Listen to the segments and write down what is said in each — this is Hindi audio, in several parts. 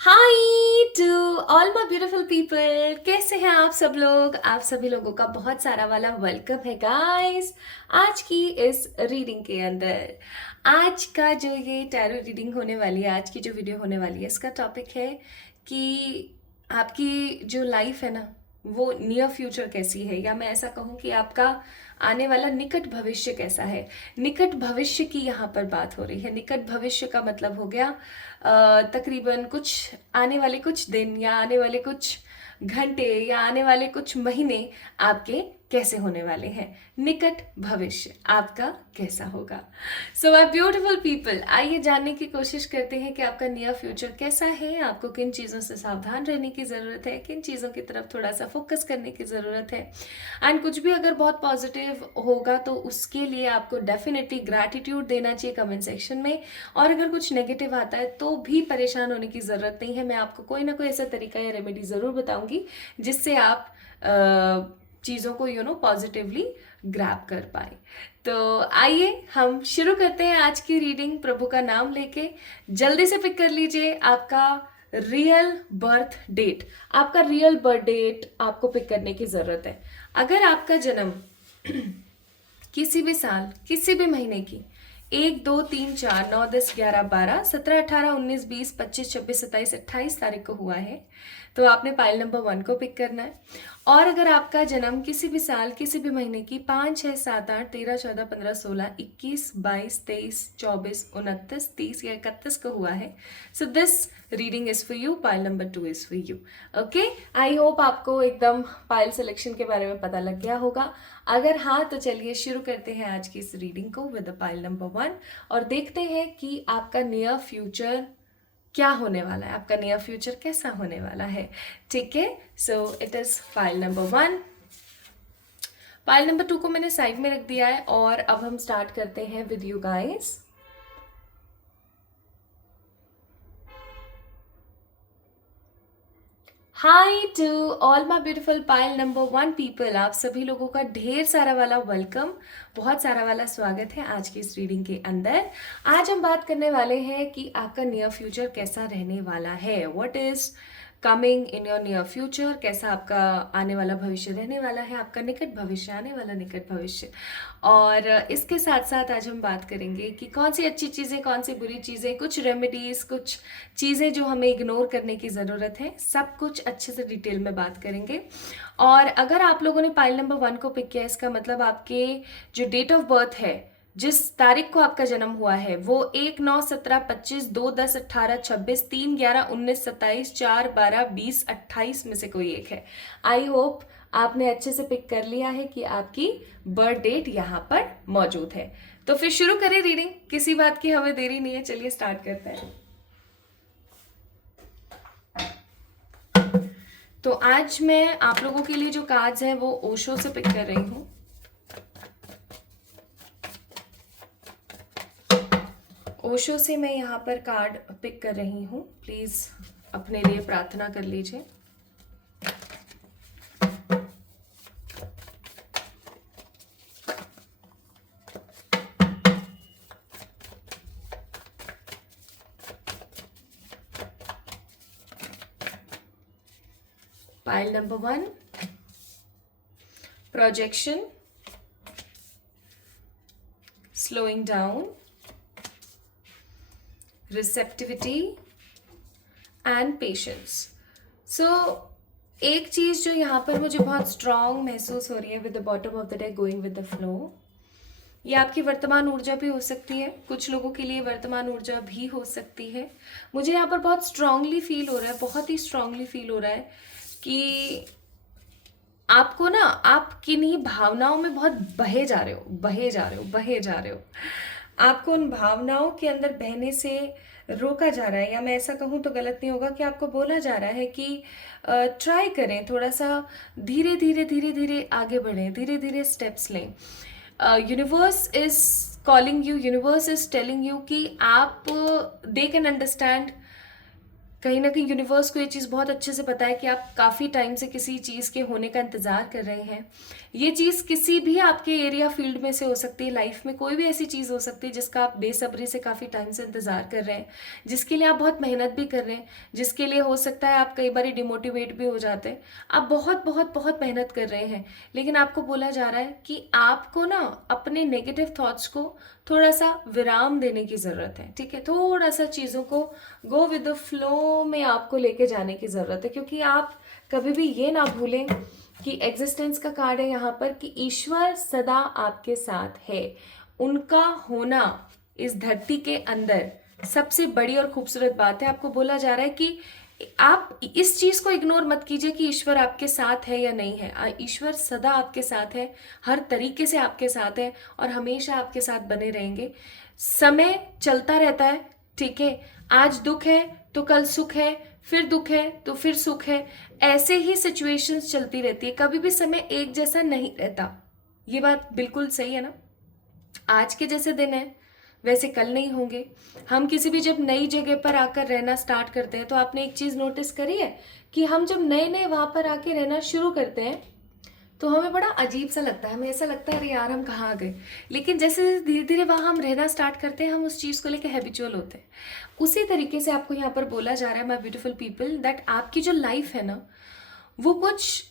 Hi to all my beautiful people. कैसे हैं आप सब लोग? आप सभी लोगों का बहुत सारा वाला वेलकम है गाइस आज की इस रीडिंग के अंदर। आज का जो ये टैरो रीडिंग होने वाली है, आज की जो वीडियो होने वाली है, इसका टॉपिक है कि आपकी जो लाइफ है ना, वो नियर फ्यूचर कैसी है, या मैं ऐसा कहूँ कि आपका आने वाला निकट भविष्य कैसा है। निकट भविष्य की यहाँ पर बात हो रही है। निकट भविष्य का मतलब हो गया तकरीबन कुछ आने वाले कुछ दिन, या आने वाले कुछ घंटे, या आने वाले कुछ महीने आपके कैसे होने वाले हैं। निकट भविष्य आपका कैसा होगा। सो माय ब्यूटीफुल पीपल, आइए जानने की कोशिश करते हैं कि आपका नियर फ्यूचर कैसा है। आपको किन चीज़ों से सावधान रहने की ज़रूरत है, किन चीज़ों की तरफ थोड़ा सा फोकस करने की ज़रूरत है। एंड कुछ भी अगर बहुत पॉजिटिव होगा तो उसके लिए आपको डेफिनेटली ग्रैटिट्यूड देना चाहिए कमेंट सेक्शन में। और अगर कुछ नेगेटिव आता है तो भी परेशान होने की ज़रूरत नहीं है। मैं आपको कोई ना कोई ऐसा तरीका या रेमेडी ज़रूर बताऊंगी जिससे आप चीज़ों को पॉजिटिवली ग्रैब कर पाए। तो आइए हम शुरू करते हैं आज की रीडिंग प्रभु का नाम लेके। जल्दी से पिक कर लीजिए आपका रियल बर्थ डेट। आपका रियल बर्थ डेट आपको पिक करने की ज़रूरत है। अगर आपका जन्म किसी भी साल, किसी भी महीने की 1, 2, 3, 4, 9, 10, 11, 12, 17, 18, 19, 20, 25, 26, 27, 28 तारीख को हुआ है तो आपने पाइल नंबर 1 को पिक करना है। और अगर आपका जन्म किसी भी साल, किसी भी महीने की 5, 6, 7, 8, 13, 14, 15, 16, 21, 22, 23, 24, 29, 30 या 31 को हुआ है, so this reading is for you. Pile number 2 is for you. Okay, I hope आपको एकदम पाइल सिलेक्शन के बारे में पता लग गया होगा। अगर हाँ तो चलिए शुरू करते हैं आज की इस रीडिंग को विद पाइल नंबर 1 और देखते हैं कि आपका नियर फ्यूचर क्या होने वाला है, आपका नियर फ्यूचर कैसा होने वाला है। ठीक है, so it is file number 1। File number 2 को मैंने साइड में रख दिया है और अब हम स्टार्ट करते हैं with you guys. Hi to all my beautiful pile number 1 people. आप सभी लोगों का ढेर सारा वाला वेलकम, बहुत सारा वाला स्वागत है आज की इस रीडिंग के अंदर। आज हम बात करने वाले हैं कि आपका नियर फ्यूचर कैसा रहने वाला है। What is coming in your near future, कैसा आपका आने वाला भविष्य रहने वाला है, आपका निकट भविष्य, आने वाला निकट भविष्य। और इसके साथ साथ आज हम बात करेंगे कि कौन सी अच्छी चीज़ें, कौन सी बुरी चीज़ें, कुछ रेमेडीज, कुछ चीज़ें जो हमें इग्नोर करने की ज़रूरत है, सब कुछ अच्छे से डिटेल में बात करेंगे। और अगर आप लोगों ने पाइल नंबर 1 को पिक किया, इसका मतलब आपके जो डेट ऑफ बर्थ है, जिस तारीख को आपका जन्म हुआ है, वो 1, 9, 17, 25, 2, 10, 18, 26, 3, 11, 19, 27, 4, 12, 20, 28 में से कोई एक है। आई होप आपने अच्छे से पिक कर लिया है कि आपकी बर्थ डेट यहाँ पर मौजूद है। तो फिर शुरू करें रीडिंग, किसी बात की हमें देरी नहीं है, चलिए स्टार्ट करते हैं। तो आज मैं आप लोगों के लिए जो कार्ड्स हैं वो ओशो से पिक कर रही हूँ। ओशो से मैं यहाँ पर कार्ड पिक कर रही हूँ। प्लीज़ अपने लिए प्रार्थना कर लीजिए। Pile number 1, projection, slowing down, receptivity and patience. So एक चीज़ जो यहाँ पर मुझे बहुत स्ट्रांग महसूस हो रही है, with the bottom of the day going with the flow, ये आपकी वर्तमान ऊर्जा भी हो सकती है, कुछ लोगों के लिए वर्तमान ऊर्जा भी हो सकती है। मुझे यहाँ पर बहुत स्ट्रांगली फील हो रहा है, बहुत ही स्ट्रांगली फील हो रहा है कि आपको ना, आप किन्हीं भावनाओं में बहुत बहे जा रहे हो, बहे जा रहे हो, बहे जा रहे हो। आपको उन भावनाओं के अंदर बहने से रोका जा रहा है, या मैं ऐसा कहूँ तो गलत नहीं होगा कि आपको बोला जा रहा है कि ट्राई करें, थोड़ा सा धीरे धीरे धीरे धीरे आगे बढ़ें, धीरे धीरे स्टेप्स लें। Universe is calling you, universe is telling you कि आप, दे कैन अंडरस्टैंड कहीं ना कहीं यूनिवर्स को ये चीज़ बहुत अच्छे से पता है कि आप काफ़ी टाइम से किसी चीज़ के होने का इंतज़ार कर रहे हैं। ये चीज़ किसी भी आपके एरिया फील्ड में से हो सकती है, लाइफ में कोई भी ऐसी चीज़ हो सकती है जिसका आप बेसब्री से काफ़ी टाइम से इंतज़ार कर रहे हैं, जिसके लिए आप बहुत मेहनत भी कर रहे हैं, जिसके लिए हो सकता है आप कई बार डिमोटिवेट भी हो जाते हैं। आप बहुत बहुत बहुत मेहनत कर रहे हैं, लेकिन आपको बोला जा रहा है कि आपको ना अपने नेगेटिव थॉट्स को थोड़ा सा विराम देने की ज़रूरत है। ठीक है, थोड़ा सा चीज़ों को गो विद द फ्लो में आपको लेके जाने की ज़रूरत है, क्योंकि आप कभी भी ये ना भूलें कि एग्जिस्टेंस का कार्ड है यहाँ पर कि ईश्वर सदा आपके साथ है। उनका होना इस धरती के अंदर सबसे बड़ी और खूबसूरत बात है। आपको बोला जा रहा है कि आप इस चीज को इग्नोर मत कीजिए कि ईश्वर आपके साथ है या नहीं है। ईश्वर सदा आपके साथ है, हर तरीके से आपके साथ है और हमेशा आपके साथ बने रहेंगे। समय चलता रहता है, ठीक है, आज दुख है तो कल सुख है, फिर दुख है तो फिर सुख है, ऐसे ही सिचुएशंस चलती रहती है। कभी भी समय एक जैसा नहीं रहता, ये बात बिल्कुल सही है ना। आज के जैसे दिन है वैसे कल नहीं होंगे। हम किसी भी जब नई जगह पर आकर रहना स्टार्ट करते हैं तो आपने एक चीज नोटिस करी है कि हम जब नए नए वहां पर आके रहना शुरू करते हैं तो हमें बड़ा अजीब सा लगता है, हमें ऐसा लगता है अरे यार हम कहाँ आ गए। लेकिन जैसे धीरे धीरे वहां हम रहना स्टार्ट करते हैं हम उस चीज को लेकर हैबिचुअल होते हैं। उसी तरीके से आपको यहाँ पर बोला जा रहा है माय ब्यूटीफुल पीपल दैट आपकी जो लाइफ है ना वो कुछ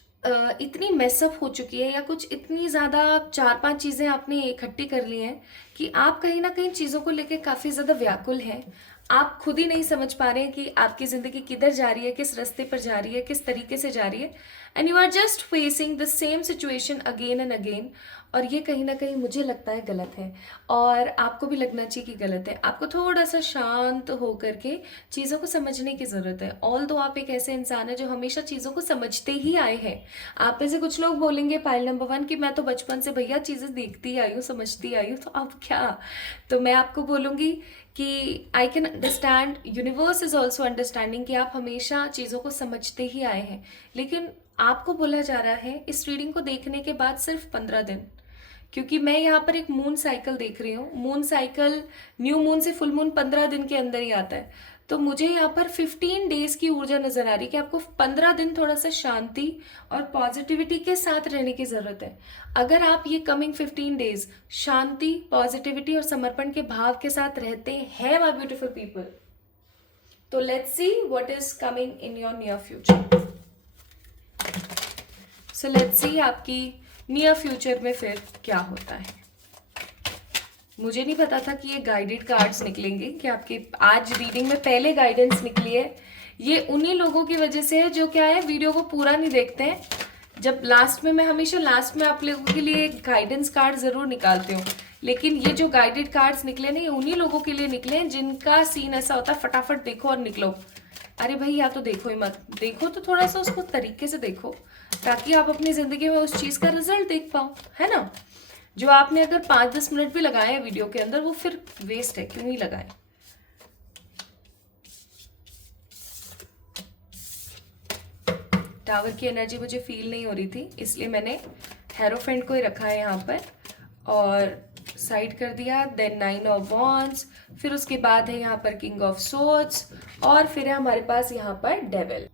इतनी मेसअप हो चुकी है, या कुछ इतनी ज़्यादा 4-5 चीज़ें आपने इकट्ठी कर ली हैं कि आप कहीं ना कहीं चीज़ों को लेकर काफ़ी ज़्यादा व्याकुल हैं। आप खुद ही नहीं समझ पा रहे हैं कि आपकी ज़िंदगी किधर जा रही है, किस रास्ते पर जा रही है, किस तरीके से जा रही है, and you are just facing the same situation again and again. और ये कहीं ना कहीं मुझे लगता है गलत है, और आपको भी लगना चाहिए कि गलत है। आपको थोड़ा सा शांत होकर के चीज़ों को समझने की ज़रूरत है। ऑल दो आप एक ऐसे इंसान है जो हमेशा चीज़ों को समझते ही आए हैं। आप में से कुछ लोग बोलेंगे पाइल नंबर 1 कि मैं तो बचपन से भैया चीज़ें देखती आई हूँ, समझती आई हूँ, तो अब क्या। तो मैं आपको बोलूँगी कि I can understand, universe is also understanding कि आप हमेशा चीज़ों को समझते ही आए हैं। लेकिन आपको बोला जा रहा है इस रीडिंग को देखने के बाद सिर्फ 15 दिन, क्योंकि मैं यहाँ पर एक मून साइकिल देख रही हूँ। मून साइकिल न्यू मून से फुल मून 15 दिन के अंदर ही आता है। तो मुझे यहाँ पर 15 डेज की ऊर्जा नजर आ रही है कि आपको 15 दिन थोड़ा सा शांति और पॉजिटिविटी के साथ रहने की जरूरत है। अगर आप ये कमिंग 15 डेज शांति, पॉजिटिविटी और समर्पण के भाव के साथ रहते हैं माय ब्यूटीफुल पीपल, तो let's see what is coming in your near future. So let's see आपकी नियर फ्यूचर में फिर क्या होता है। मुझे नहीं पता था कि ये गाइडेड कार्ड्स निकलेंगे, कि आपके आज रीडिंग में पहले गाइडेंस निकली है। ये उन्हीं लोगों की वजह से है जो क्या है वीडियो को पूरा नहीं देखते हैं। जब लास्ट में, मैं हमेशा लास्ट में आप लोगों के लिए गाइडेंस कार्ड जरूर निकालती हूँ, लेकिन ये जो गाइडेड कार्ड्स निकले ना ये उन्हीं लोगों के लिए निकले हैं जिनका सीन ऐसा होता है फटाफट देखो और निकलो। अरे भाई या तो देखो ही मत, देखो तो थोड़ा सा उसको तरीके से देखो ताकि आप अपनी जिंदगी में उस चीज का रिजल्ट देख पाओ, है ना। जो आपने अगर 5-10 मिनट भी लगाए हैं वीडियो के अंदर वो फिर वेस्ट है, क्यों ही लगाए। टावर की एनर्जी मुझे फील नहीं हो रही थी, इसलिए मैंने हेरोफेंट को ही रखा है यहाँ पर और साइड कर दिया। देन 9 ऑफ वॉन्ड्स, फिर उसके बाद है यहाँ पर किंग ऑफ सोर्ड्स, और फिर है हमारे पास यहाँ पर devil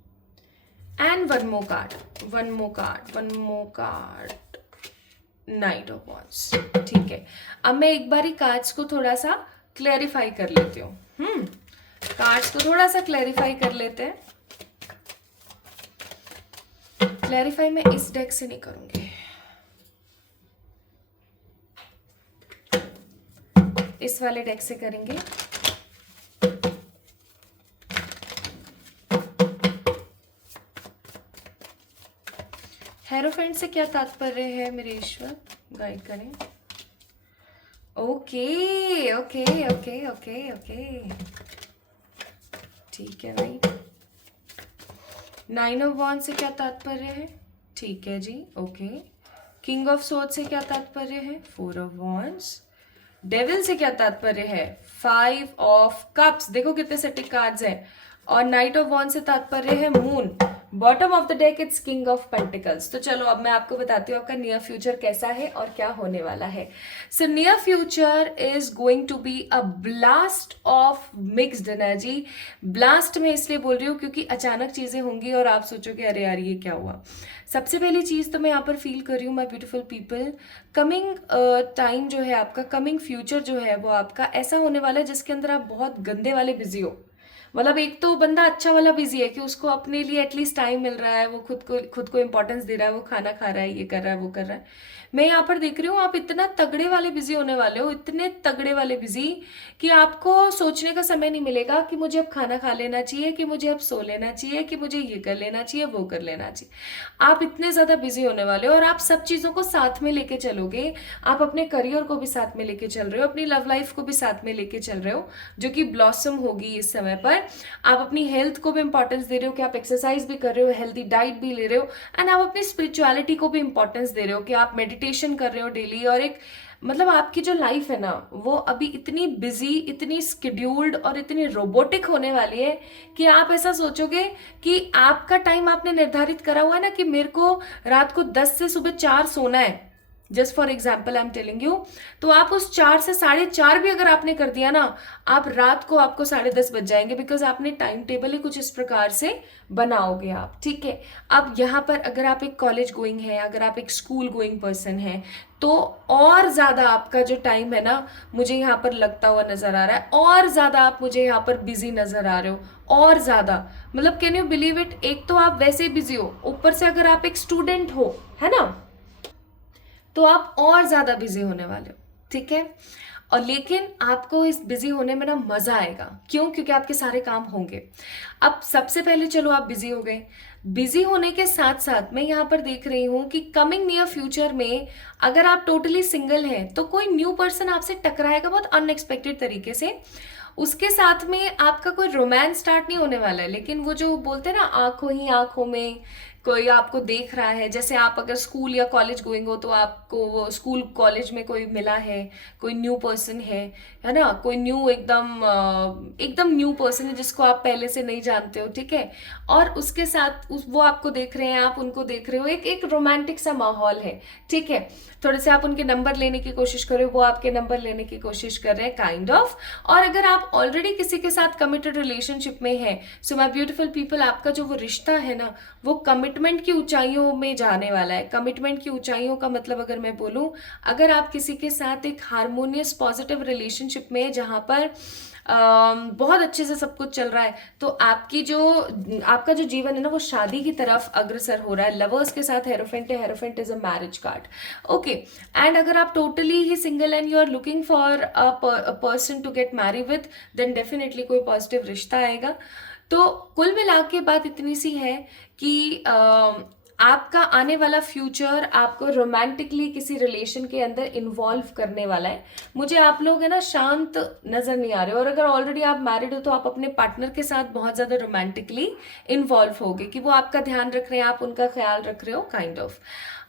and one more card night of wands. ठीक है, अब मैं एक बारी कार्ड्स को थोड़ा सा क्लैरिफाई कर लेती हूँ। कार्ड्स को थोड़ा सा क्लैरिफाई कर लेते हैं। क्लैरिफाई मैं इस डेक से नहीं करूंगी, इस वाले डेक से करेंगे। हेरोफेंट से क्या तात्पर्य है मेरे ईश्वर, गाइड करें। Okay okay okay okay okay, ठीक है भाई। 9 ऑफ वॉन्ड्स से क्या तात्पर्य है, ठीक है जी, ओके। किंग ऑफ सोर्ड से क्या तात्पर्य है, 4 ऑफ वॉन्ड्स। डेविल से क्या तात्पर्य है, 5 ऑफ कप्स, देखो कितने सेटिक कार्ड्स हैं। और नाइट ऑफ वॉन्ड से तात्पर्य है moon. Bottom of the deck it's king of pentacles. तो चलो अब मैं आपको बताती हूँ आपका नियर फ्यूचर कैसा है और क्या होने वाला है। So near future is going to be a blast of mixed energy. Blast में इसलिए बोल रही हूँ क्योंकि अचानक चीजें होंगी और आप सोचोगे अरे यार ये क्या हुआ। सबसे पहली चीज तो मैं यहाँ पर फील कर रही हूँ my beautiful people, coming time जो है आपका, कमिंग फ्यूचर जो है वो आपका ऐसा होने वाला है जिसके अंदर आप बहुत गंदे वाले बिजी हो। मतलब एक तो बंदा अच्छा वाला बिजी है कि उसको अपने लिए एटलीस्ट टाइम मिल रहा है, वो खुद को इंपॉर्टेंस दे रहा है, वो खाना खा रहा है, ये कर रहा है, वो कर रहा है। मैं यहाँ पर देख रही हूँ आप इतना तगड़े वाले बिजी होने वाले हो, इतने तगड़े वाले बिजी कि आपको सोचने का समय नहीं मिलेगा कि मुझे अब खाना खा लेना चाहिए, कि मुझे अब सो लेना चाहिए, कि मुझे ये कर लेना चाहिए, वो कर लेना चाहिए। आप इतने ज्यादा बिजी होने वाले हो और आप सब चीजों को साथ में लेके चलोगे। आप अपने करियर को भी साथ में लेके चल रहे हो, अपनी लव लाइफ को भी साथ में लेके चल रहे हो, जो कि ब्लॉसम होगी इस समय पर। आप अपनी हेल्थ को भी इंपॉर्टेंस दे रहे हो कि आप एक्सरसाइज भी कर रहे हो, हेल्दी डाइट भी ले रहे हो, एंड आप अपनी स्पिरिचुअलिटी को भी इंपॉर्टेंस दे रहे हो कि आप मेडिटेशन कर रहे हो डेली। और एक मतलब आपकी जो लाइफ है ना वो अभी इतनी बिजी, इतनी स्केड्यूल्ड और इतनी रोबोटिक होने वाली है कि आप ऐसा सोचोगे कि आपका टाइम आपने निर्धारित करा हुआ है ना कि मेरे को रात को 10 से सुबह 4 सोना है, just for example I am telling you. तो आप उस 4 से 4:30 भी अगर आपने कर दिया ना, आप रात को आपको 10:30 बज जाएंगे, बिकॉज आपने टाइम टेबल ही कुछ इस प्रकार से बनाओगे आप। ठीक है, अब यहाँ पर अगर आप एक कॉलेज गोइंग है, अगर आप एक स्कूल गोइंग पर्सन है, तो और ज्यादा आपका जो टाइम है ना मुझे यहाँ पर लगता हुआ नजर आ रहा है, और ज्यादा आप मुझे यहाँ पर बिजी नजर आ रहे हो, और ज्यादा। मतलब कैन यू बिलीव इट, एक तो आप वैसे बिजी हो, ऊपर से अगर आप एक स्टूडेंट हो, है ना, तो आप और ज्यादा बिजी होने वाले हो। ठीक है, और लेकिन आपको इस बिजी होने में ना मजा आएगा। क्यों? क्योंकि आपके सारे काम होंगे। अब सबसे पहले चलो आप बिजी हो गए, बिजी होने के साथ साथ मैं यहाँ पर देख रही हूँ कि कमिंग नियर फ्यूचर में अगर आप टोटली सिंगल हैं तो कोई न्यू पर्सन आपसे टकराएगा बहुत अनएक्सपेक्टेड तरीके से। उसके साथ में आपका कोई रोमांस स्टार्ट नहीं होने वाला है, लेकिन वो जो बोलते हैं ना आंखों ही आंखों में कोई आपको देख रहा है। जैसे आप अगर स्कूल या कॉलेज गोइंग हो तो आपको वो स्कूल कॉलेज में कोई मिला है, कोई न्यू पर्सन है ना, कोई न्यू एकदम न्यू पर्सन है जिसको आप पहले से नहीं जानते हो। ठीक है, और उसके साथ वो आपको देख रहे हैं, आप उनको देख रहे हो, एक एक रोमांटिक सा माहौल है। ठीक है, थोड़े से आप उनके नंबर लेने की कोशिश कर रहे हो, वो आपके नंबर लेने की कोशिश कर रहे हैं, काइंड ऑफ। और अगर आप ऑलरेडी किसी के साथ कमिटेड रिलेशनशिप में है, सो माय ब्यूटीफुल पीपल, आपका जो वो रिश्ता है ना वो कमिटमेंट की ऊंचाइयों में जाने वाला है। कमिटमेंट की ऊंचाइयों का मतलब अगर मैं बोलूं, अगर आप किसी के साथ एक हार्मोनियस पॉजिटिव रिलेशनशिप में जहां पर बहुत अच्छे से सब कुछ चल रहा है, तो आपका जो जीवन है ना वो शादी की तरफ अग्रसर हो रहा है। लवर्स के साथ हेरोफेंट है, hierophant is a marriage card. Okay, and अगर आप टोटली ही single and you are looking for a person to get marry with, then definitely कोई पॉजिटिव रिश्ता आएगा। तो कुल मिला के बात इतनी सी है कि आपका आने वाला फ्यूचर आपको रोमांटिकली किसी रिलेशन के अंदर इन्वॉल्व करने वाला है। मुझे आप लोग है ना शांत नजर नहीं आ रहे हो, और अगर ऑलरेडी आप मैरिड हो तो आप अपने पार्टनर के साथ बहुत ज्यादा रोमांटिकली इन्वॉल्व होगे कि वो आपका ध्यान रख रहे हैं, आप उनका ख्याल रख रहे हो, काइंड ऑफ।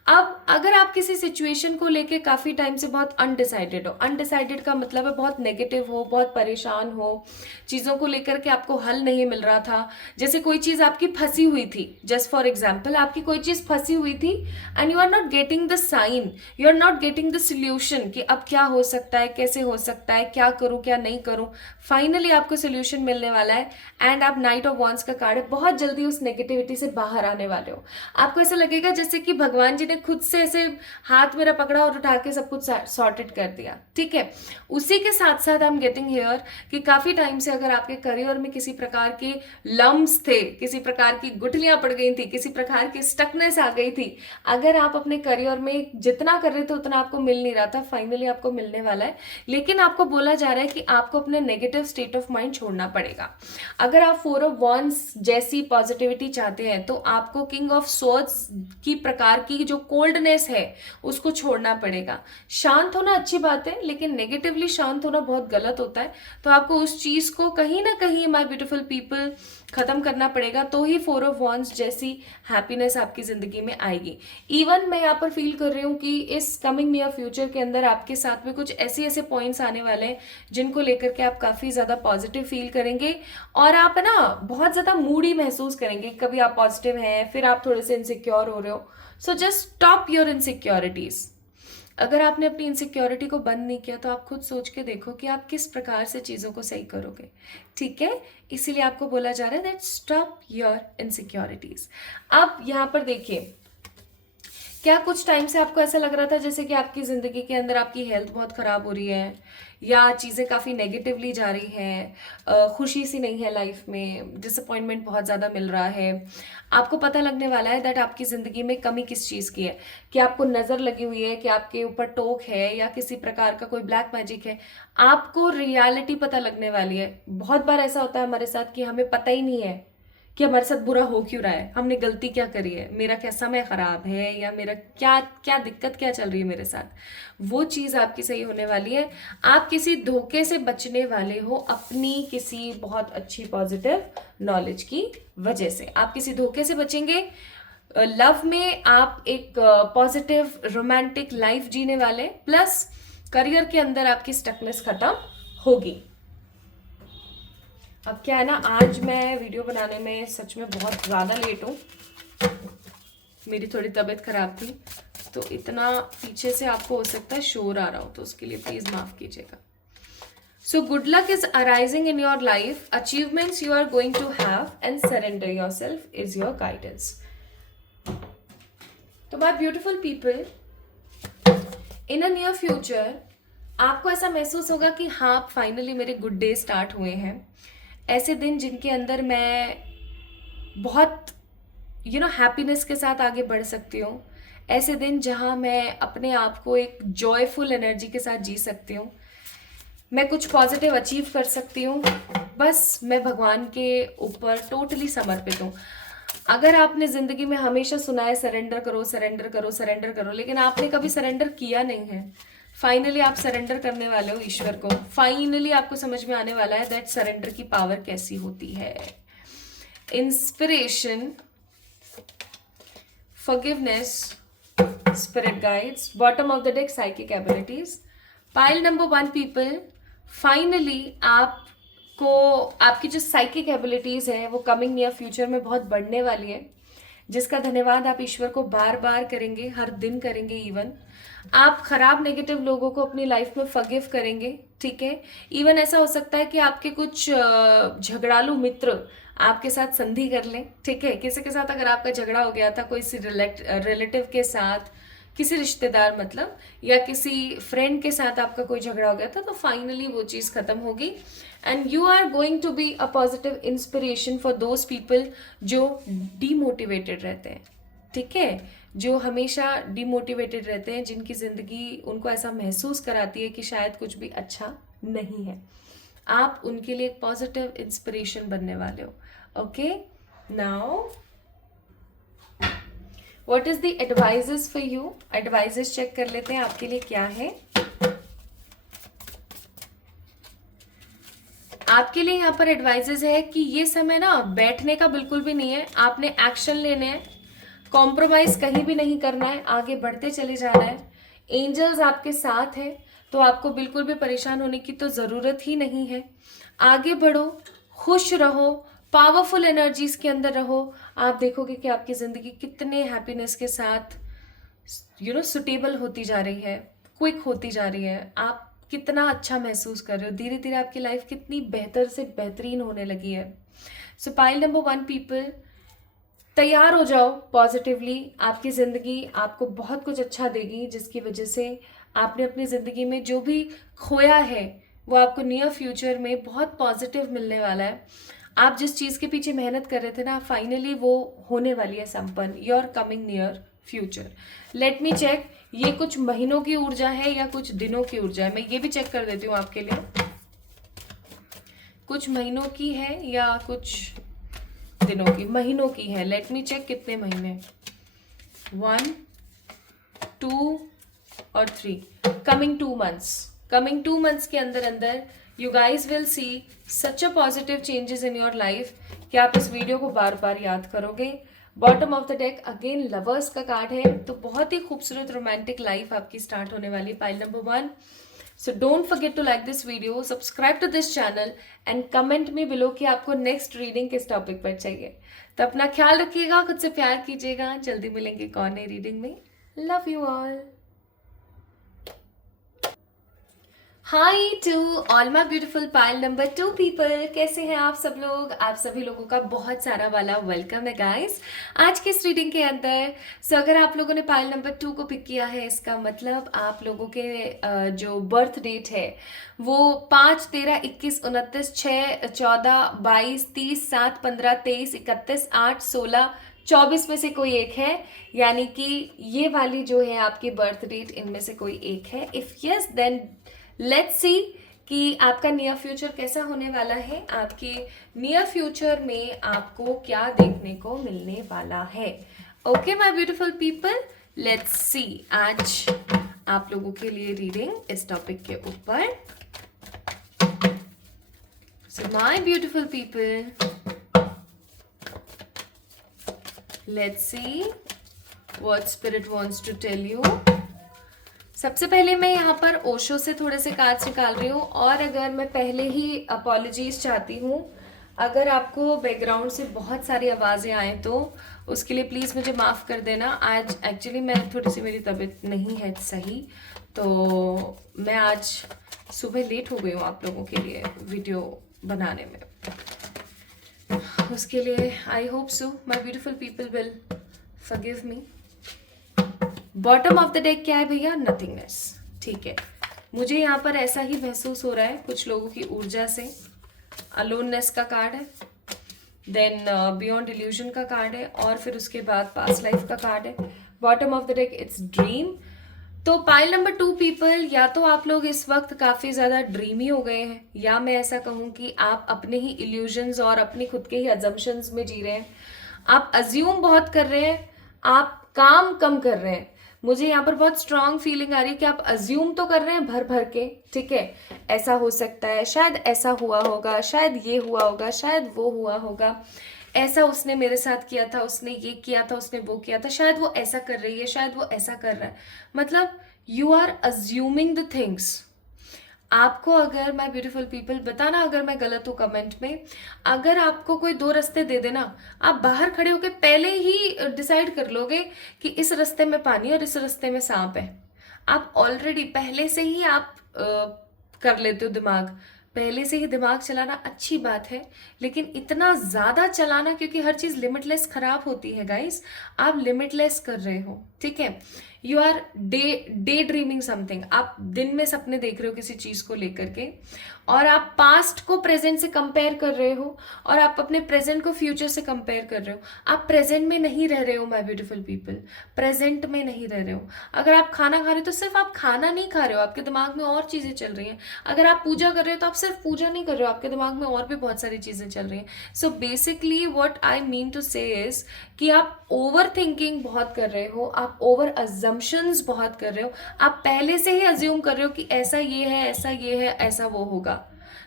अब अगर आप किसी सिचुएशन को लेके काफी टाइम से बहुत अनडिसाइडेड हो, अनडिसाइडेड का मतलब है बहुत नेगेटिव हो, बहुत परेशान हो, चीजों को लेकर के आपको हल नहीं मिल रहा था, जैसे कोई चीज आपकी फंसी हुई थी, जस्ट फॉर एग्जाम्पल आपकी कोई चीज फंसी हुई थी and you are not getting the sign, you are not getting the solution कि अब क्या हो सकता है, कैसे हो सकता है, क्या करूं क्या नहीं करूं। फाइनली आपको सोल्यूशन मिलने वाला है एंड आप नाइट ऑफ वॉन्ड्स का कार्ड है, बहुत जल्दी उस नेगेटिविटी से बाहर आने वाले हो। आपको ऐसा लगेगा जैसे कि भगवान जी ने खुद से ऐसे हाथ मेरा पकड़ा और उठा के सब कुछ सॉर्टेड कर दिया। ठीक है, उसी के साथ साथ आई एम गेटिंग हियर कि काफी टाइम से अगर आपके करियर में किसी प्रकार के लम्स थे, किसी प्रकार की गुठलियां पड़ गई थी, किसी प्रकार की स्टकनेस आ गई थी, अगर आप अपने करियर में जितना कर रहे थे उतना आपको मिल नहीं रहा था, फाइनली आपको मिलने वाला है। लेकिन आपको बोला जा रहा है कि आपको अपने नेगेटिव स्टेट ऑफ माइंड छोड़ना पड़ेगा। अगर आप 4 ऑफ वॉन्ड्स जैसी पॉजिटिविटी चाहते हैं तो आपको किंग ऑफ स्वॉर्ड्स की प्रकार की जो कोल्डनेस है उसको छोड़ना पड़ेगा। शांत होना अच्छी बात है, लेकिन नेगेटिवली शांत होना बहुत गलत होता है। तो आपको उस चीज को कहीं ना कहीं माय ब्यूटीफुल पीपल खत्म करना पड़ेगा, तो ही 4 ऑफ वॉन्ड्स जैसी हैप्पीनेस आपकी जिंदगी में आएगी। इवन मैं यहाँ पर फील कर रही हूँ कि इस कमिंग नियर फ्यूचर के अंदर आपके साथ में कुछ ऐसे ऐसे पॉइंट्स आने वाले हैं जिनको लेकर के आप काफी ज्यादा पॉजिटिव फील करेंगे, और आप ना बहुत ज्यादा मूडी महसूस करेंगे। कभी आप पॉजिटिव हैं, फिर आप थोड़े से इनसिक्योर हो रहे हो। So just stop your insecurities. अगर आपने अपनी इनसिक्योरिटी को बंद नहीं किया तो आप खुद सोच के देखो कि आप किस प्रकार से चीज़ों को सही करोगे। ठीक है, इसीलिए आपको बोला जा रहा है दैट स्टॉप योर इनसिक्योरिटीज। अब यहाँ पर देखिए, क्या कुछ टाइम से आपको ऐसा लग रहा था जैसे कि आपकी ज़िंदगी के अंदर आपकी हेल्थ बहुत ख़राब हो रही है, या चीज़ें काफ़ी नेगेटिवली जा रही हैं, खुशी सी नहीं है लाइफ में, डिसअपॉइंटमेंट बहुत ज़्यादा मिल रहा है। आपको पता लगने वाला है दैट आपकी ज़िंदगी में कमी किस चीज़ की है, कि आपको नज़र लगी हुई है, कि आपके ऊपर टोक है, या किसी प्रकार का कोई ब्लैक मैजिक है। आपको रियलिटी पता लगने वाली है। बहुत बार ऐसा होता है हमारे साथ कि हमें पता ही नहीं है कि हमारे साथ बुरा हो क्यों रहा है, हमने गलती क्या करी है, मेरा क्या समय खराब है, या मेरा क्या क्या दिक्कत क्या चल रही है मेरे साथ। वो चीज़ आपकी सही होने वाली है। आप किसी धोखे से बचने वाले हो अपनी किसी बहुत अच्छी पॉजिटिव नॉलेज की वजह से। आप किसी धोखे से बचेंगे। लव में आप एक पॉजिटिव रोमांटिक लाइफ जीने वाले, प्लस करियर के अंदर आपकी स्टकनेस खत्म होगी। अब क्या है ना, आज मैं वीडियो बनाने में सच में बहुत ज़्यादा लेट हूँ। मेरी थोड़ी तबीयत ख़राब थी, तो इतना पीछे से आपको हो सकता है शोर आ रहा हो, तो उसके लिए प्लीज़ माफ़ कीजिएगा। So good luck is arising in your life, achievements you are going to have, and surrender yourself is your guidance. तो my beautiful people, in a near future आपको ऐसा महसूस होगा कि हाँ, फाइनली मेरे गुड डे स्टार्ट हुए हैं। ऐसे दिन जिनके अंदर मैं बहुत हैप्पीनेस के साथ आगे बढ़ सकती हूँ। ऐसे दिन जहाँ मैं अपने आप को एक जॉयफुल एनर्जी के साथ जी सकती हूँ। मैं कुछ पॉजिटिव अचीव कर सकती हूँ। बस मैं भगवान के ऊपर टोटली समर्पित हूँ। अगर आपने ज़िंदगी में हमेशा सुना है सरेंडर करो, सरेंडर करो, सरेंडर करो, लेकिन आपने कभी सरेंडर किया नहीं है, फाइनली आप सरेंडर करने वाले हो ईश्वर को। फाइनली आपको समझ में आने वाला है दैट सरेंडर की पावर कैसी होती है। Inspiration, forgiveness, spirit guides, bottom of the deck psychic abilities, pile number 1 people, finally आपको आपकी जो साइकिक एबिलिटीज है वो कमिंग नियर फ्यूचर में बहुत बढ़ने वाली है, जिसका धन्यवाद आप ईश्वर को बार बार करेंगे, हर दिन करेंगे। इवन आप खराब नेगेटिव लोगों को अपनी लाइफ में फॉरगिव करेंगे। ठीक है, इवन ऐसा हो सकता है कि आपके कुछ झगड़ालू मित्र आपके साथ संधि कर लें। ठीक है, किसी के साथ अगर आपका झगड़ा हो गया था, कोई रिलेटिव के साथ, किसी रिश्तेदार मतलब, या किसी फ्रेंड के साथ आपका कोई झगड़ा हो गया था, तो फाइनली वो चीज़ खत्म होगी। And you are going to be a positive inspiration for those people जो डीमोटिवेटेड रहते हैं। ठीक है, जो हमेशा डीमोटिवेटेड रहते हैं, जिनकी ज़िंदगी उनको ऐसा महसूस कराती है कि शायद कुछ भी अच्छा नहीं है। आप उनके लिए एक पॉजिटिव इंस्पिरेशन बनने वाले हो। Okay, now what is the advices for you. Advices check कर लेते हैं आपके लिए क्या है। आपके लिए यहाँ पर एडवाइजेस है कि ये समय ना बैठने का बिल्कुल भी नहीं है, आपने एक्शन लेने हैं, कॉम्प्रोमाइज कहीं भी नहीं करना है, आगे बढ़ते चले जाना है। एंजल्स आपके साथ हैं, तो आपको बिल्कुल भी परेशान होने की तो ज़रूरत ही नहीं है। आगे बढ़ो, खुश रहो, पावरफुल एनर्जीज के अंदर रहो। आप देखोगे कि आपकी ज़िंदगी कितने हैप्पीनेस के साथ सुटेबल होती जा रही है, क्विक होती जा रही है। आप कितना अच्छा महसूस कर रहे हो, धीरे धीरे आपकी लाइफ कितनी बेहतर से बेहतरीन होने लगी है। सो पाइल नंबर 1 पीपल, तैयार हो जाओ पॉजिटिवली। आपकी ज़िंदगी आपको बहुत कुछ अच्छा देगी, जिसकी वजह से आपने अपनी ज़िंदगी में जो भी खोया है वो आपको नियर फ्यूचर में बहुत पॉजिटिव मिलने वाला है। आप जिस चीज़ के पीछे मेहनत कर रहे थे ना, फाइनली वो होने वाली है संपन्न। Your coming near future. Let me check, ये कुछ महीनों की ऊर्जा है या कुछ दिनों की ऊर्जा है। मैं ये भी चेक कर देती हूँ आपके लिए, कुछ महीनों की है या कुछ दिनों की। महीनों की है। लेट मी चेक कितने महीने। 1 2 और 3, कमिंग 2 मंथ्स के अंदर अंदर you guys will see such a positive changes in your life कि आप इस वीडियो को बार बार याद करोगे. Bottom of the deck again lovers का कार्ड है, तो बहुत ही खूबसूरत रोमांटिक लाइफ आपकी स्टार्ट होने वाली. Pile number 1. So don't forget to like this video, subscribe to this channel and comment me below कि आपको नेक्स्ट रीडिंग किस टॉपिक पर चाहिए. तो अपना ख्याल रखिएगा, खुद से प्यार कीजिएगा. जल्दी मिलेंगे कौन नई रीडिंग में. Love you all. Hi to all my beautiful pile number 2 people. कैसे हैं आप सब लोग? आप सभी लोगों का बहुत सारा वाला वेलकम है गाइस आज की इस रीडिंग के अंदर. सो अगर आप लोगों ने पाइल नंबर 2 को पिक किया है, इसका मतलब आप लोगों के जो बर्थ डेट है वो 5, 13, 21, 29, 6, 14, 22, 30, 7, 15, 23, 31, 8, 16, 24 में से कोई एक है. यानी कि ये वाली जो है आपकी बर्थ डेट, इनमें से कोई एक है. If yes then let's see कि आपका नियर फ्यूचर कैसा होने वाला है. आपके नियर फ्यूचर में आपको क्या देखने को मिलने वाला है. Okay my beautiful people, let's सी आज आप लोगों के लिए रीडिंग इस टॉपिक के ऊपर. So my beautiful people, let's see what spirit wants to tell you. सबसे पहले मैं यहाँ पर ओशो से थोड़े से कार्ड्स निकाल रही हूँ. और अगर मैं पहले ही अपॉलॉजीज चाहती हूँ अगर आपको बैकग्राउंड से बहुत सारी आवाज़ें आए तो उसके लिए प्लीज़ मुझे माफ़ कर देना. आज एक्चुअली मैं थोड़ी सी मेरी तबीयत नहीं है सही, तो मैं आज सुबह लेट हो गई हूँ आप लोगों के लिए वीडियो बनाने में. उसके लिए I hope so my beautiful people will forgive me. Bottom of the deck क्या है भैया? नथिंगनेस. ठीक है, मुझे यहाँ पर ऐसा ही महसूस हो रहा है कुछ लोगों की ऊर्जा से. अलोननेस का कार्ड है, देन बियॉन्ड इल्यूजन का कार्ड है, और फिर उसके बाद पास्ट लाइफ का कार्ड है. Bottom of the deck it's dream. तो पाइल नंबर 2 पीपल, या तो आप लोग इस वक्त काफ़ी ज़्यादा ड्रीमी हो गए हैं, या मैं ऐसा कहूँ कि आप अपने ही इल्यूजन्स और अपनी खुद के ही अजम्पशंस में जी रहे हैं. आप अज्यूम बहुत कर रहे हैं, आप काम कम कर रहे हैं. मुझे यहाँ पर बहुत स्ट्रांग फीलिंग आ रही है कि आप अज्यूम तो कर रहे हैं भर भर के. ठीक है, ऐसा हो सकता है, शायद ऐसा हुआ होगा, शायद ये हुआ होगा, शायद वो हुआ होगा, ऐसा उसने मेरे साथ किया था, उसने ये किया था, उसने वो किया था, शायद वो ऐसा कर रही है, शायद वो ऐसा कर रहा है. मतलब you are assuming the things. आपको अगर माय ब्यूटीफुल पीपल बताना अगर मैं गलत हूँ कमेंट में. अगर आपको कोई 2 रास्ते दे देना, आप बाहर खड़े होकर पहले ही डिसाइड कर लोगे कि इस रास्ते में पानी और इस रास्ते में सांप है. आप ऑलरेडी पहले से ही आप कर लेते हो दिमाग. पहले से ही दिमाग चलाना अच्छी बात है, लेकिन इतना ज़्यादा चलाना, क्योंकि हर चीज़ लिमिटलेस खराब होती है गाइस. आप लिमिटलेस कर रहे हो. ठीक है, you are day dreaming something. आप दिन में सपने देख रहे हो किसी चीज़ को लेकर के, और आप पास्ट को प्रेजेंट से कंपेयर कर रहे हो, और आप अपने प्रेजेंट को फ्यूचर से कंपेयर कर रहे हो. आप प्रेजेंट में नहीं रह रहे हो माय ब्यूटीफुल पीपल, प्रेजेंट में नहीं रह रहे हो. अगर आप खाना खा रहे हो तो सिर्फ आप खाना नहीं खा रहे हो, आपके दिमाग में और चीज़ें चल रही हैं. अगर आप पूजा कर रहे हो तो आप सिर्फ पूजा नहीं कर रहे हो, आपके दिमाग में और भी बहुत सारी चीज़ें चल रही हैं. So basically what I mean to say is कि आप ओवर थिंकिंग बहुत कर रहे हो, आप ओवर अजम्पशंस बहुत कर रहे हो. आप पहले से ही अज्यूम कर रहे हो कि ऐसा ये है, ऐसा ये है, ऐसा वो होगा,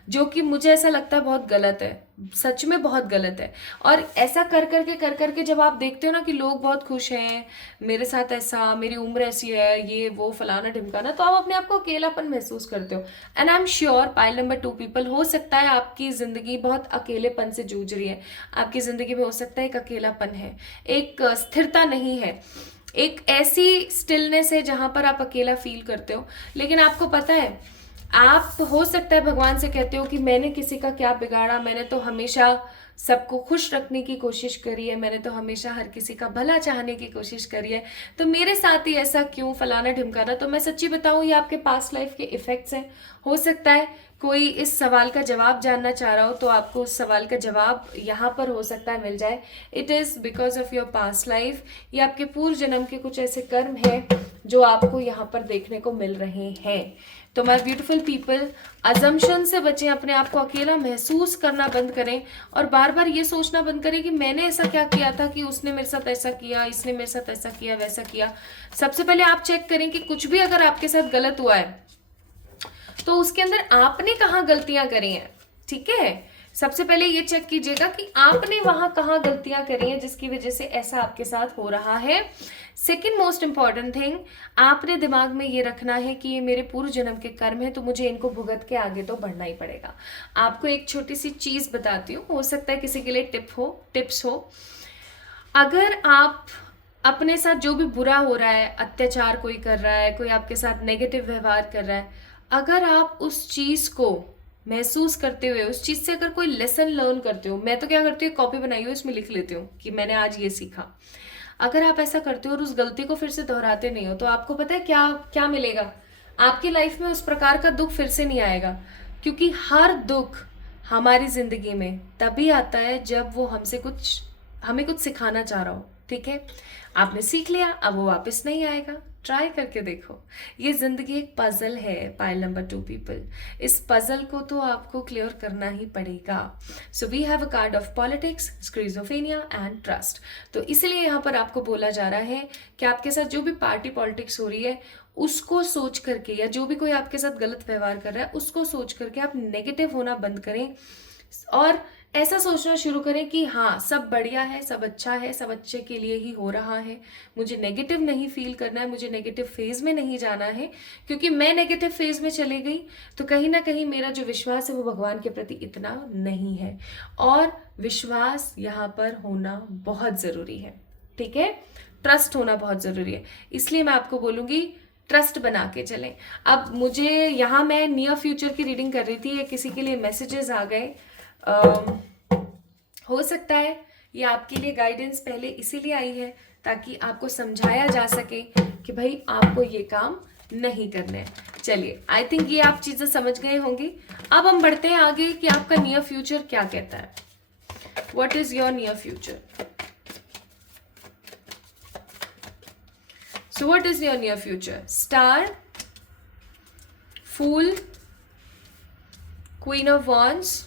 जो कि मुझे ऐसा लगता है बहुत गलत है. सच में बहुत गलत है. और ऐसा कर करके जब आप देखते हो ना कि लोग बहुत खुश हैं, मेरे साथ ऐसा, मेरी उम्र ऐसी है, ये वो फलाना ढिमकाना, तो आप अपने आप को अकेलापन महसूस करते हो. And I am sure pile number 2 people, हो सकता है आपकी ज़िंदगी बहुत अकेलेपन से जूझ रही है. आपकी ज़िंदगी में हो सकता है एक अकेलापन है, एक स्थिरता नहीं है, एक ऐसी स्टिलनेस है जहाँ पर आप अकेला फील करते हो. लेकिन आपको पता है, आप हो सकता है भगवान से कहते हो कि मैंने किसी का क्या बिगाड़ा, मैंने तो हमेशा सबको खुश रखने की कोशिश करी है, मैंने तो हमेशा हर किसी का भला चाहने की कोशिश करी है, तो मेरे साथ ही ऐसा क्यों, फलाना ढिमकाना. तो मैं सच्ची बताऊं, ये आपके पास्ट लाइफ के इफेक्ट्स हैं. हो सकता है कोई इस सवाल का जवाब जानना चाह रहा हो तो आपको उस सवाल का जवाब यहाँ पर हो सकता है मिल जाए। It is because of your past life, ये आपके पूर्व जन्म के कुछ ऐसे कर्म हैं जो आपको यहाँ पर देखने को मिल रहे हैं। तो माय ब्यूटीफुल पीपल, अजम्पशन से बचें, अपने आप को अकेला महसूस करना बंद करें और बार बार ये सोचना बंद करें कि मैंने ऐसा क्या किया था कि उसने मेरे साथ ऐसा किया, इसने मेरे साथ ऐसा किया, वैसा किया। सबसे पहले आप चेक करें कि कुछ भी अगर आपके साथ गलत हुआ है तो उसके अंदर आपने कहाँ गलतियां करी हैं। ठीक है, सबसे पहले ये चेक कीजिएगा कि आपने वहां कहाँ गलतियां करी हैं जिसकी वजह से ऐसा आपके साथ हो रहा है। सेकेंड मोस्ट इंपॉर्टेंट थिंग, आपने दिमाग में ये रखना है कि ये मेरे पूर्व जन्म के कर्म है, तो मुझे इनको भुगत के आगे तो बढ़ना ही पड़ेगा। आपको एक छोटी सी चीज बताती हूँ, हो सकता है किसी के लिए टिप्स हो। अगर आप अपने साथ जो भी बुरा हो रहा है, अत्याचार कोई कर रहा है, कोई आपके साथ नेगेटिव व्यवहार कर रहा है, अगर आप उस चीज को महसूस करते हुए उस चीज से अगर कोई लेसन लर्न करते हो, मैं तो क्या करती हूँ, कॉपी बनाई हो इसमें लिख लेती हूँ कि मैंने आज ये सीखा। अगर आप ऐसा करते हो और उस गलती को फिर से दोहराते नहीं हो, तो आपको पता है क्या क्या मिलेगा, आपकी लाइफ में उस प्रकार का दुख फिर से नहीं आएगा। क्योंकि हर दुख हमारी जिंदगी में तभी आता है जब वो हमें कुछ सिखाना चाह रहा हो। ठीक है, आपने सीख लिया, अब वो वापस नहीं आएगा। ट्राई करके देखो। ये जिंदगी एक पजल है पाइल नंबर 2 पीपल, इस पजल को तो आपको क्लियर करना ही पड़ेगा। So we have a card of politics, schizophrenia and trust. तो इसलिए यहाँ पर आपको बोला जा रहा है कि आपके साथ जो भी पार्टी पॉलिटिक्स हो रही है उसको सोच करके, या जो भी कोई आपके साथ गलत व्यवहार कर रहा है उसको सोच करके आप नेगेटिव होना बंद करें और ऐसा सोचना शुरू करें कि हाँ, सब बढ़िया है, सब अच्छा है, सब अच्छे के लिए ही हो रहा है। मुझे नेगेटिव नहीं फील करना है, मुझे नेगेटिव फेज में नहीं जाना है, क्योंकि मैं नेगेटिव फेज में चले गई तो कहीं ना कहीं मेरा जो विश्वास है वो भगवान के प्रति इतना नहीं है। और विश्वास यहाँ पर होना बहुत ज़रूरी है। ठीक है, ट्रस्ट होना बहुत ज़रूरी है। इसलिए मैं आपको बोलूँगी ट्रस्ट बना के चलें। अब मुझे यहाँ मैं नियर फ्यूचर की रीडिंग कर रही थी, किसी के लिए मैसेजेस आ गए। हो सकता है ये आपके लिए गाइडेंस पहले इसीलिए आई है ताकि आपको समझाया जा सके कि भाई आपको ये काम नहीं करने हैं। चलिए, आई थिंक ये आप चीजें समझ गए होंगी। अब हम बढ़ते हैं आगे कि आपका नियर फ्यूचर क्या कहता है। What is your near future? So what is your near future? Star, fool, queen of wands,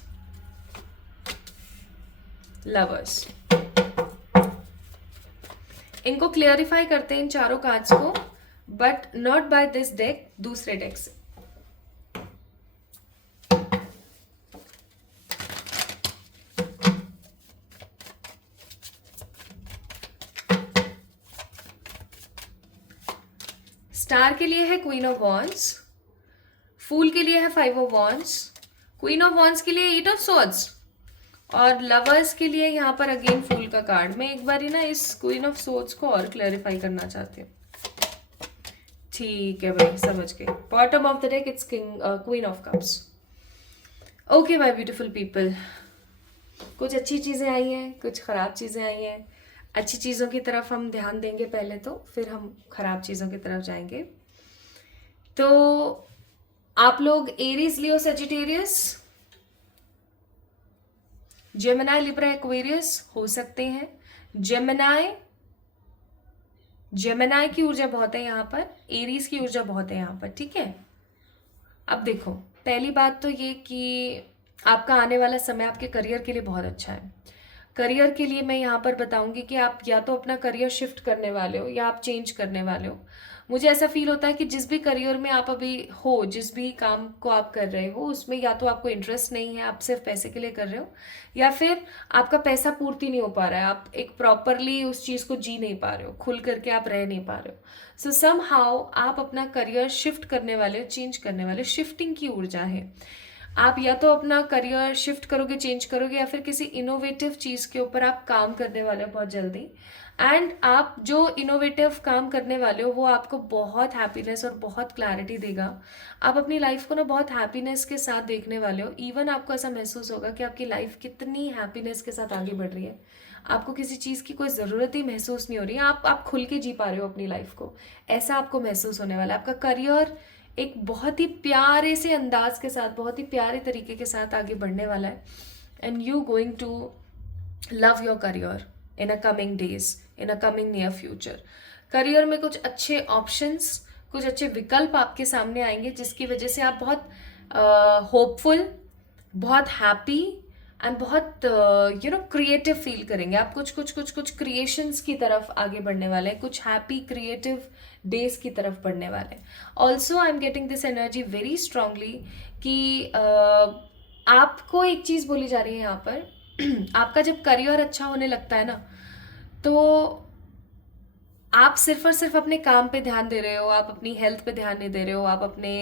lovers. इनको क्लियरिफाई करते हैं इन चारों कार्ड्स को, but not by this deck, दूसरे डेक से। स्टार के लिए है क्वीन ऑफ वॉन्ड्स, फूल के लिए है 5 of wands, queen of wands के लिए 8 ऑफ स्वॉर्ड्स और लवर्स के लिए यहाँ पर अगेन फूल का कार्ड। मैं एक बार ना इस क्वीन ऑफ सोर्ड्स को और क्लैरिफाई करना चाहती हूँ। ठीक है भाई, समझ गए। Bottom of the deck it's queen of cups. Okay my beautiful people, कुछ अच्छी चीजें आई हैं, कुछ खराब चीजें आई हैं। अच्छी चीजों की तरफ हम ध्यान देंगे पहले, तो फिर हम खराब चीजों की तरफ जाएंगे। तो आप लोग एरीज, लियो, सेजिटेरियस, जेमिनाई, लिब्रा, एक्वेरियस हो सकते हैं। जेमिनाई की ऊर्जा बहुत है यहाँ पर, एरीज की ऊर्जा बहुत है यहाँ पर। ठीक है, अब देखो, पहली बात तो ये कि आपका आने वाला समय आपके करियर के लिए बहुत अच्छा है। करियर के लिए मैं यहाँ पर बताऊंगी कि आप या तो अपना करियर शिफ्ट करने वाले हो या आप चेंज करने वाले हो। मुझे ऐसा फील होता है कि जिस भी करियर में आप अभी हो, जिस भी काम को आप कर रहे हो, उसमें या तो आपको इंटरेस्ट नहीं है, आप सिर्फ पैसे के लिए कर रहे हो, या फिर आपका पैसा पूर्ति नहीं हो पा रहा है, आप एक प्रॉपरली उस चीज़ को जी नहीं पा रहे हो, खुल करके आप रह नहीं पा रहे हो। सो सम हाउ आप अपना करियर शिफ्ट करने वाले हो, चेंज करने वाले हो। शिफ्टिंग की ऊर्जा है। आप या तो अपना करियर शिफ्ट करोगे, चेंज करोगे, या फिर किसी इनोवेटिव चीज़ के ऊपर आप काम करने वाले हो बहुत जल्दी। एंड आप जो इनोवेटिव काम करने वाले हो वो आपको बहुत हैप्पीनेस और बहुत क्लैरिटी देगा। आप अपनी लाइफ को ना बहुत हैप्पीनेस के साथ देखने वाले हो। इवन आपको ऐसा महसूस होगा कि आपकी लाइफ कितनी हैप्पीनेस के साथ आगे बढ़ रही है। आपको किसी चीज़ की कोई ज़रूरत ही महसूस नहीं हो रही है, आप खुल के जी पा रहे हो अपनी लाइफ को, ऐसा आपको महसूस होने वाला है। आपका करियर एक बहुत ही प्यारे से अंदाज के साथ, बहुत ही प्यारे तरीके के साथ आगे बढ़ने वाला है। And you going to love your career in a coming days, in a coming near future. Career में कुछ अच्छे ऑप्शंस, कुछ अच्छे विकल्प आपके सामने आएंगे, जिसकी वजह से आप बहुत होपफुल, बहुत हैप्पी एंड बहुत क्रिएटिव फील करेंगे। आप कुछ क्रिएशंस की तरफ आगे बढ़ने वाले हैं, कुछ हैप्पी क्रिएटिव डेज की तरफ बढ़ने वाले हैं। Also I am getting this energy very strongly कि आपको एक चीज़ बोली जा रही है यहाँ पर आपका जब करियर अच्छा होने लगता है ना, तो आप सिर्फ और सिर्फ अपने काम पे ध्यान दे रहे हो, आप अपनी हेल्थ पे ध्यान नहीं दे रहे हो, आप अपने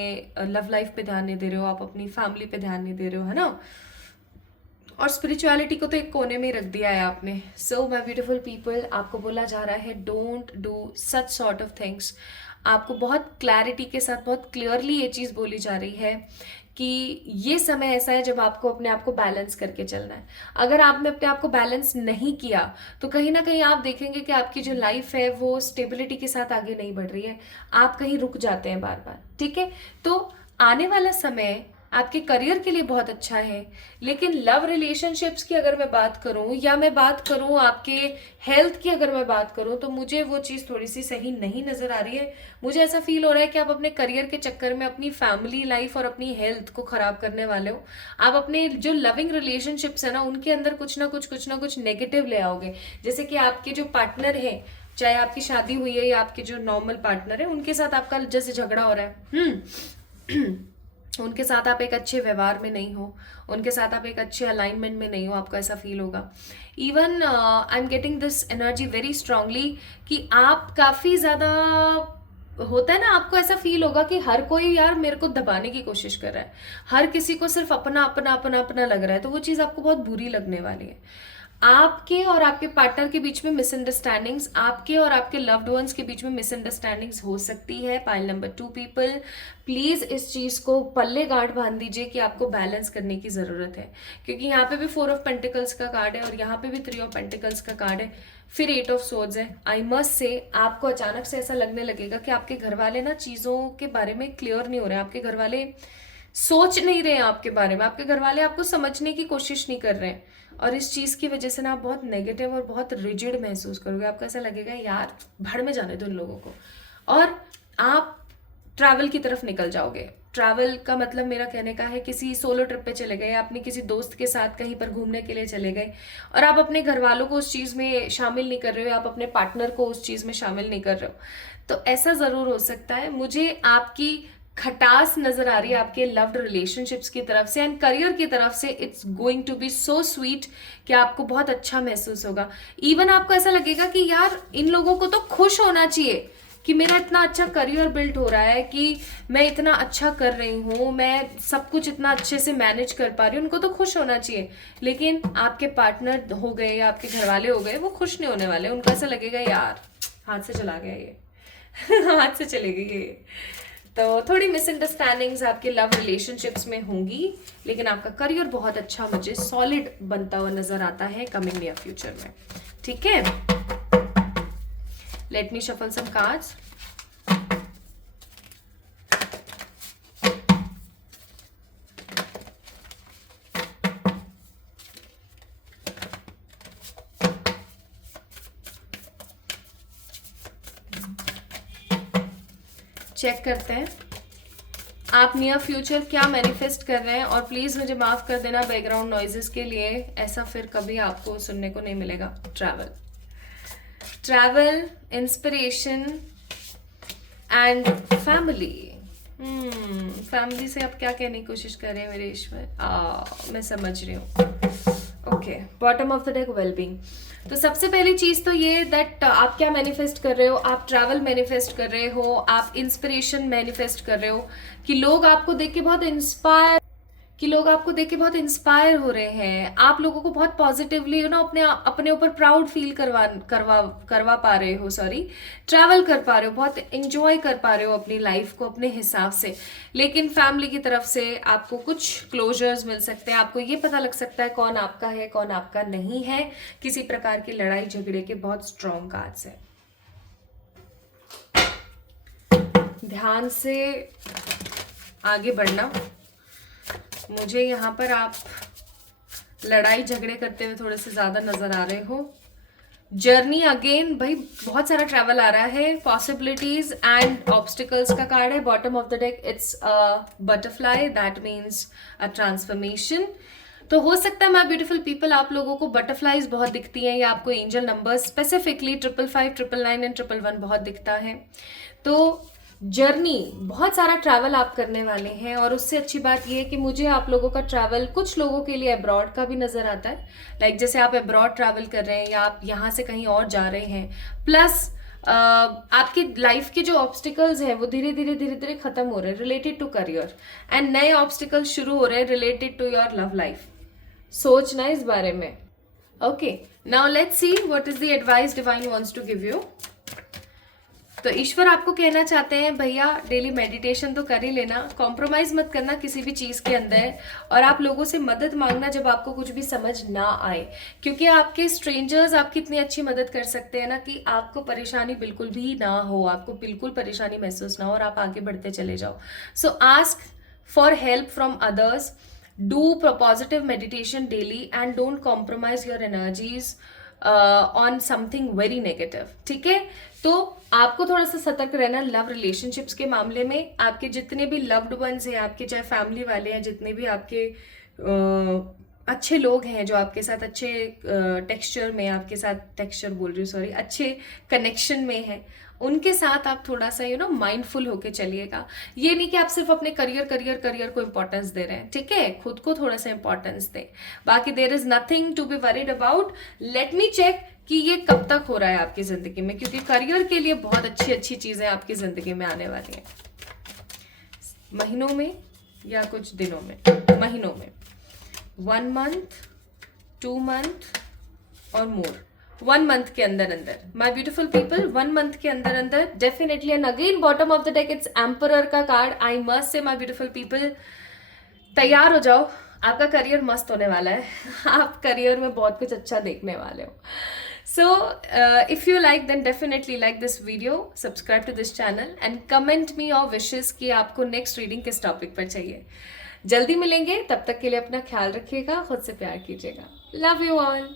लव लाइफ पे ध्यान नहीं दे रहे हो, आप अपनी फैमिली पे ध्यान नहीं दे रहे हो, है ना। और स्पिरिचुअलिटी को तो एक कोने में ही रख दिया है आपने। सो माय ब्यूटीफुल पीपल, आपको बोला जा रहा है don't do such sort of things. आपको बहुत क्लैरिटी के साथ, बहुत क्लियरली ये चीज़ बोली जा रही है कि ये समय ऐसा है जब आपको अपने आप को बैलेंस करके चलना है। अगर आपने अपने आप को बैलेंस नहीं किया तो कहीं ना कहीं आप देखेंगे कि आपकी जो लाइफ है वो स्टेबिलिटी के साथ आगे नहीं बढ़ रही है, आप कहीं रुक जाते हैं बार बार। ठीक है, तो आने वाला समय आपके करियर के लिए बहुत अच्छा है, लेकिन लव रिलेशनशिप्स की अगर मैं बात करूं, या मैं बात करूं आपके हेल्थ की अगर मैं बात करूं, तो मुझे वो चीज़ थोड़ी सी सही नहीं नज़र आ रही है। मुझे ऐसा फील हो रहा है कि आप अपने करियर के चक्कर में अपनी फैमिली लाइफ और अपनी हेल्थ को ख़राब करने वाले हो। आप अपने जो लविंग रिलेशनशिप्स है ना, उनके अंदर कुछ ना कुछ नेगेटिव ले आओगे। जैसे कि आपके जो पार्टनर है, चाहे आपकी शादी हुई है या आपके जो नॉर्मल पार्टनर है, उनके साथ आपका जैसे झगड़ा हो रहा है, उनके साथ आप एक अच्छे व्यवहार में नहीं हो, उनके साथ आप एक अच्छे अलाइनमेंट में नहीं हो, आपको ऐसा फील होगा। Even I am getting this energy very strongly कि आप काफ़ी ज़्यादा, होता है ना, आपको ऐसा फील होगा कि हर कोई यार मेरे को दबाने की कोशिश कर रहा है, हर किसी को सिर्फ अपना अपना अपना अपना लग रहा है, तो वो चीज़ आपको बहुत बुरी लगने वाली है। आपके और आपके पार्टनर के बीच में मिसअंडरस्टैंडिंग्स, आपके और आपके लव्ड वंस के बीच में मिसअंडरस्टैंडिंग्स हो सकती है। पाइल नंबर 2 पीपल, प्लीज इस चीज को पल्ले गांठ बांध दीजिए कि आपको बैलेंस करने की जरूरत है, क्योंकि यहाँ पे भी 4 ऑफ पेंटिकल्स का कार्ड है और यहाँ पे भी 3 ऑफ पेंटिकल्स का कार्ड है, फिर 8 ऑफ सोर्ड्स है। आई मस्ट से आपको अचानक से ऐसा लगने लगेगा कि आपके घर वाले ना चीजों के बारे में क्लियर नहीं हो रहे हैं, आपके घर वाले सोच नहीं रहे हैं आपके बारे में, आपके घर वाले आपको समझने की कोशिश नहीं कर रहे हैं, और इस चीज़ की वजह से ना आप बहुत नेगेटिव और बहुत रिजिड महसूस करोगे। आपको ऐसा लगेगा यार भड़ में जाने दो इन लोगों को, और आप ट्रैवल की तरफ निकल जाओगे। ट्रैवल का मतलब मेरा कहने का है किसी सोलो ट्रिप पे चले गए, अपने किसी दोस्त के साथ कहीं पर घूमने के लिए चले गए, और आप अपने घर वालों को उस चीज़ में शामिल नहीं कर रहे हो, आप अपने पार्टनर को उस चीज़ में शामिल नहीं कर रहे हो। तो ऐसा ज़रूर हो सकता है। मुझे आपकी खटास नजर आ रही है आपके लव्ड रिलेशनशिप्स की तरफ से, एंड करियर की तरफ से। It's going to be so sweet कि आपको बहुत अच्छा महसूस होगा। इवन आपको ऐसा लगेगा कि यार इन लोगों को तो खुश होना चाहिए कि मेरा इतना अच्छा करियर बिल्ड हो रहा है, कि मैं इतना अच्छा कर रही हूँ, मैं सब कुछ इतना अच्छे से मैनेज कर पा रही हूँ, उनको तो खुश होना चाहिए। लेकिन आपके पार्टनर हो गए या आपके घर वाले हो गए, वो खुश नहीं होने वाले। उनको ऐसा लगेगा यार हाथ से चला गया ये हाथ से चले गई ये। तो थोड़ी मिसअंडरस्टैंडिंग्स आपके लव रिलेशनशिप्स में होंगी, लेकिन आपका करियर बहुत अच्छा मुझे सॉलिड बनता हुआ नजर आता है कमिंग नियर फ्यूचर में। ठीक है, लेट मी शफल सम कार्ड्स। चेक करते हैं आप नियर फ्यूचर क्या मैनिफेस्ट कर रहे हैं। और प्लीज़ मुझे माफ़ कर देना बैकग्राउंड नॉइजेस के लिए, ऐसा फिर कभी आपको सुनने को नहीं मिलेगा। Travel, travel, inspiration and family. Family से आप क्या कहने की कोशिश कर रहे हैं मेरे ईश्वर? मैं समझ रही हूँ। Okay, bottom of the deck, wellbeing. तो सबसे पहली चीज तो ये दैट आप क्या मैनिफेस्ट कर रहे हो, आप ट्रैवल मैनिफेस्ट कर रहे हो, आप इंस्पिरेशन मैनिफेस्ट कर रहे हो, कि लोग आपको देख के बहुत इंस्पायर हो रहे हैं, आप लोगों को बहुत पॉजिटिवली अपने ऊपर प्राउड फील करवा पा रहे हो, ट्रैवल कर पा रहे हो, बहुत एंजॉय कर पा रहे हो अपनी लाइफ को अपने हिसाब से। लेकिन फैमिली की तरफ से आपको कुछ क्लोजर्स मिल सकते हैं, आपको ये पता लग सकता है कौन आपका है कौन आपका नहीं है। किसी प्रकार की लड़ाई झगड़े के बहुत स्ट्रॉन्ग कार्ड्स है। ध्यान से आगे बढ़ना। मुझे यहाँ पर आप लड़ाई झगड़े करते हुए थोड़े से ज्यादा नजर आ रहे हो। जर्नी अगेन भाई, बहुत सारा ट्रैवल आ रहा है। पॉसिबिलिटीज एंड ऑब्स्टिकल्स का कार्ड है। Bottom of the deck it's a butterfly, that means a transformation. तो हो सकता है माय ब्यूटीफुल पीपल आप लोगों को बटरफ्लाईज बहुत दिखती हैं, या आपको एंजल नंबर्स स्पेसिफिकली 555, 999 एंड 111 बहुत दिखता है। तो जर्नी, बहुत सारा ट्रैवल आप करने वाले हैं, और उससे अच्छी बात यह है कि मुझे आप लोगों का ट्रैवल कुछ लोगों के लिए अब्रॉड का भी नजर आता है। लाइक जैसे आप अब्रॉड ट्रैवल कर रहे हैं, या आप यहाँ से कहीं और जा रहे हैं। प्लस आपकी लाइफ के जो ऑब्स्टिकल्स हैं वो धीरे धीरे खत्म हो रहे हैं रिलेटेड टू करियर, एंड नए ऑब्स्टिकल्स शुरू हो रहे हैं related to your love life. सोचना इस बारे में। Okay, now let's see what is the advice divine wants to give you. तो ईश्वर आपको कहना चाहते हैं भैया डेली मेडिटेशन तो कर ही लेना, कॉम्प्रोमाइज मत करना किसी भी चीज के अंदर, और आप लोगों से मदद मांगना जब आपको कुछ भी समझ ना आए, क्योंकि आपके स्ट्रेंजर्स आपकी इतनी अच्छी मदद कर सकते हैं ना कि आपको परेशानी बिल्कुल भी ना हो, आपको बिल्कुल परेशानी महसूस ना हो, और आप आगे बढ़ते चले जाओ। सो ask for help from others, do positive meditation daily and don't compromise your energies on something very negative। ठीक है, तो आपको थोड़ा सा सतर्क रहना लव रिलेशनशिप्स के मामले में। आपके जितने भी लव्ड वंस हैं, आपके चाहे फैमिली वाले हैं, जितने भी आपके अच्छे लोग हैं जो आपके साथ अच्छे टेक्सचर में, आपके साथ टेक्सचर बोल रही हूँ सॉरी, अच्छे कनेक्शन में है, उनके साथ आप थोड़ा सा माइंडफुल होके चलिएगा। ये नहीं कि आप सिर्फ अपने करियर को इंपॉर्टेंस दे रहे हैं, ठीक है, खुद को थोड़ा सा इंपॉर्टेंस दें। बाकी there is nothing to be worried about. Let me check कि ये कब तक हो रहा है आपकी जिंदगी में, क्योंकि करियर के लिए बहुत अच्छी अच्छी चीजें आपकी जिंदगी में आने वाली हैं। महीनों में या कुछ दिनों में? महीनों में। 1 मंथ, 2 मंथ और मोर। 1 मंथ के अंदर अंदर माई ब्यूटिफुल पीपल, 1 मंथ के अंदर अंदर definitely. And again bottom of the deck it's emperor का card. I must say my beautiful people, तैयार हो जाओ, आपका करियर मस्त होने वाला है। आप करियर में बहुत कुछ अच्छा देखने वाले हो। So if you like, then definitely like this video, subscribe to this channel and comment me your wishes कि आपको next reading किस टॉपिक पर चाहिए। जल्दी मिलेंगे, तब तक के लिए अपना ख्याल रखिएगा, खुद से प्यार कीजिएगा। Love you all।